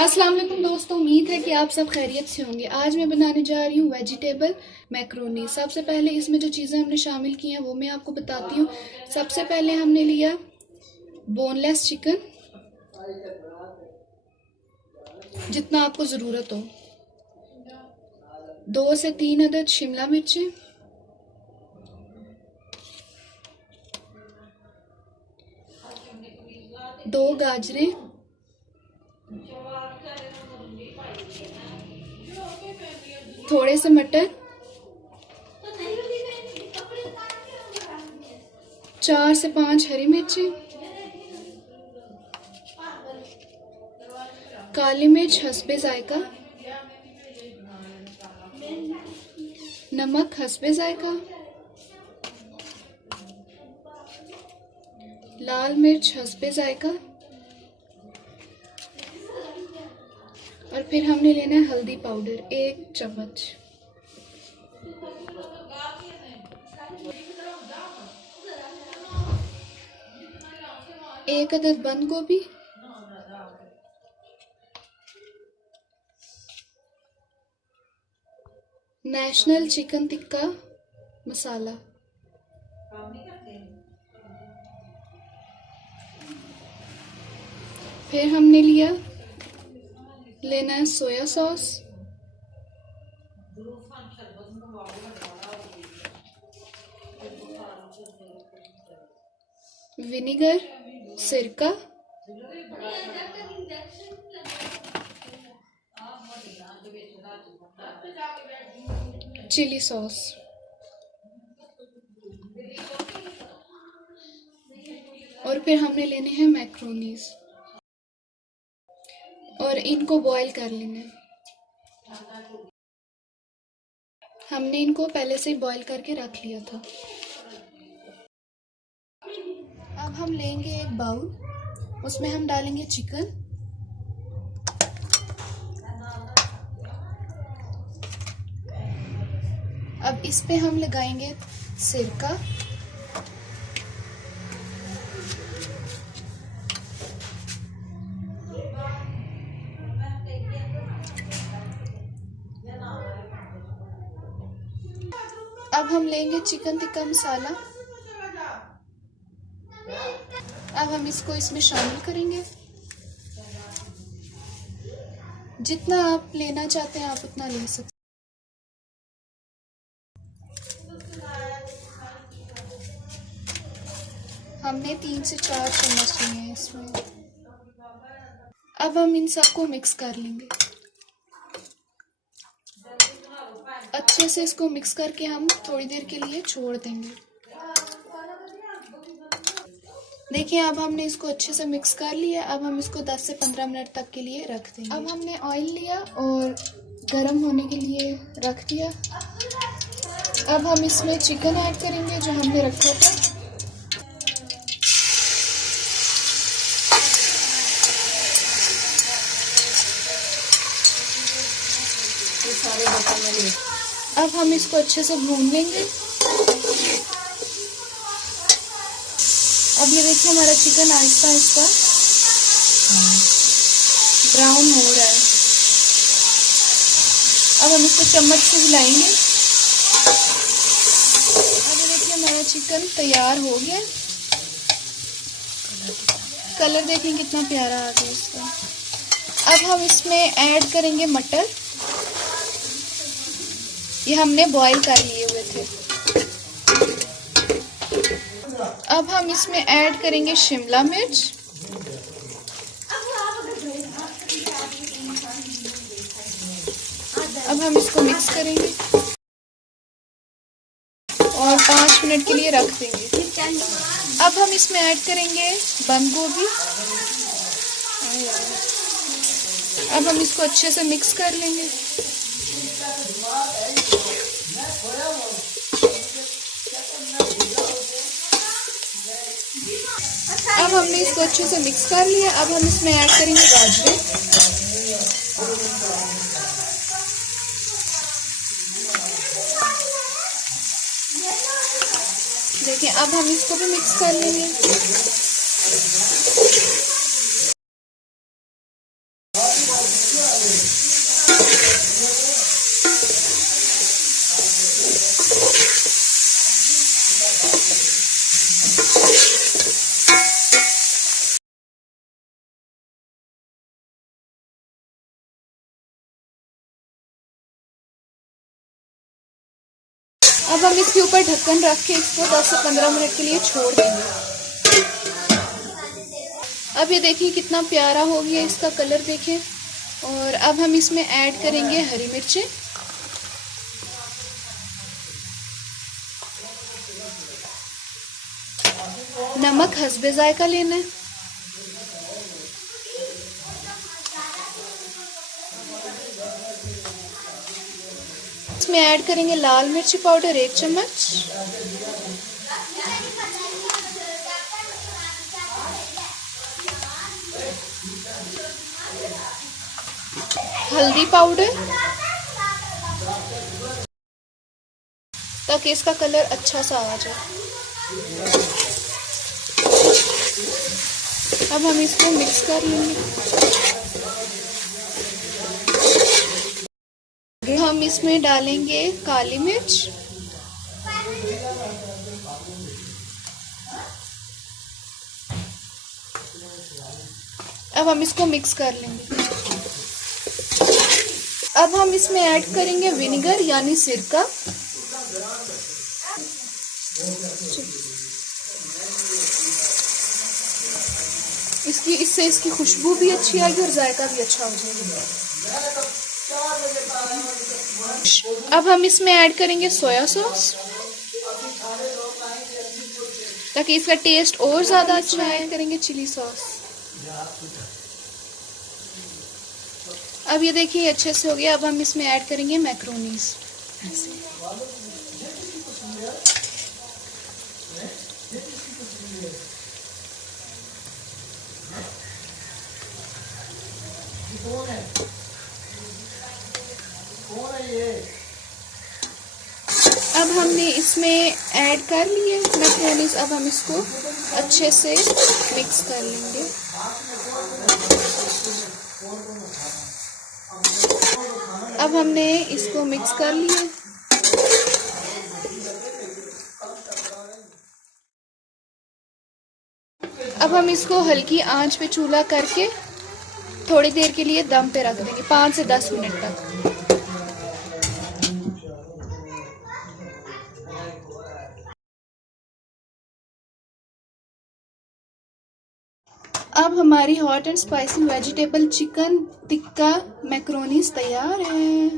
अस्सलाम वालेकुम दोस्तों, उम्मीद है कि आप सब खैरियत से होंगे। आज मैं बनाने जा रही हूँ वेजिटेबल मैक्रोनी। सबसे पहले इसमें जो चीज़ें हमने शामिल की हैं वो मैं आपको बताती हूँ। सबसे पहले हमने लिया बोनलेस चिकन, जितना आपको ज़रूरत हो। 2 से 3 अदद शिमला मिर्चें, 2 गाजरें, थोड़े से मटर, 4 से 5 हरी मिर्चें, काली मिर्च हस्बे जायका, नमक हस्बे जायका, लाल मिर्च हस्बे जायका, और फिर हमने लेना है हल्दी पाउडर 1 चम्मच। एक अदद बंद गोभी, नेशनल चिकन टिक्का मसाला, फिर हमने लेना है सोया सॉस, विनेगर, सिरका, चिली सॉस, और फिर हमने लेने हैं मैक्रोनीज और इनको बॉईल कर लेना है। हमने इनको पहले से ही बॉईल करके रख लिया था। अब हम लेंगे एक बाउल, उसमें हम डालेंगे चिकन, अब इस पे हम लगाएंगे सिरका, अब हम लेंगे चिकन टिक्का मसाला, अब हम इसको इसमें शामिल करेंगे। जितना आप लेना चाहते हैं आप उतना ले सकते हैं। हमने 3 से 4 चम्मच लिए हैं इसमें। अब हम इन सबको मिक्स कर लेंगे। अच्छे से इसको मिक्स करके हम थोड़ी देर के लिए छोड़ देंगे। देखिए, अब हमने इसको अच्छे से मिक्स कर लिया। अब हम इसको 10 से 15 मिनट तक के लिए रख देंगे। अब हमने ऑयल लिया और गरम होने के लिए रख दिया। अब हम इसमें चिकन ऐड करेंगे जो हमने रखा था। अब हम इसको अच्छे से भून लेंगे। अब ये देखिए, हमारा चिकन आहिस्ता आहिस्ता ब्राउन हो रहा है। अब हम इसको चम्मच से हिलाएंगे। अब ये देखिए, हमारा चिकन तैयार हो गया। कलर देखिए कितना प्यारा आ गया इसका। अब हम इसमें ऐड करेंगे मटर, ये हमने बॉईल कर लिए हुए थे। अब हम इसमें ऐड करेंगे शिमला मिर्च, अब हम इसको मिक्स करेंगे और 5 मिनट के लिए रख देंगे। अब हम इसमें ऐड करेंगे बंद गोभी। अब हम इसको अच्छे से मिक्स कर लेंगे। अब हमने इसको अच्छे से मिक्स कर लिया। अब हम इसमें ऐड करेंगे गाजरें, देखिए। अब हम इसको भी मिक्स कर लेंगे। अब हम इसके ऊपर ढक्कन रख के इसको 10 से 15 मिनट के लिए छोड़ देंगे। अब ये देखिए कितना प्यारा हो गया, इसका कलर देखें। और अब हम इसमें ऐड करेंगे हरी मिर्चें। नमक हस्बे जायका लेना है। इसमें ऐड करेंगे लाल मिर्ची पाउडर 1 चम्मच, हल्दी पाउडर ताकि इसका कलर अच्छा सा आ जाए। अब हम इसको मिक्स कर लेंगे। हम इसमें डालेंगे काली मिर्च, अब हम इसको मिक्स कर लेंगे। अब हम इसमें ऐड करेंगे विनेगर यानी सिरका। इससे इसकी खुशबू भी अच्छी आएगी और जायका भी अच्छा हो जाएगा। अब हम इसमें ऐड करेंगे सोया सॉस ताकि इसका टेस्ट और ज़्यादा अच्छा है। ऐड करेंगे चिली सॉस। अब ये देखिए अच्छे से हो गया। अब हम इसमें ऐड करेंगे मैक्रोनीज। अब हमने इसमें ऐड कर लिए मैक्रोनीज। अब हम इसको अच्छे से मिक्स कर लेंगे। अब हमने इसको मिक्स कर लिया। अब हम इसको हल्की आंच पे चूल्हा करके थोड़ी देर के लिए दम पे रख देंगे, 5 से 10 मिनट तक। अब हमारी hot and spicy vegetable chicken tikka macaronis तैयार है।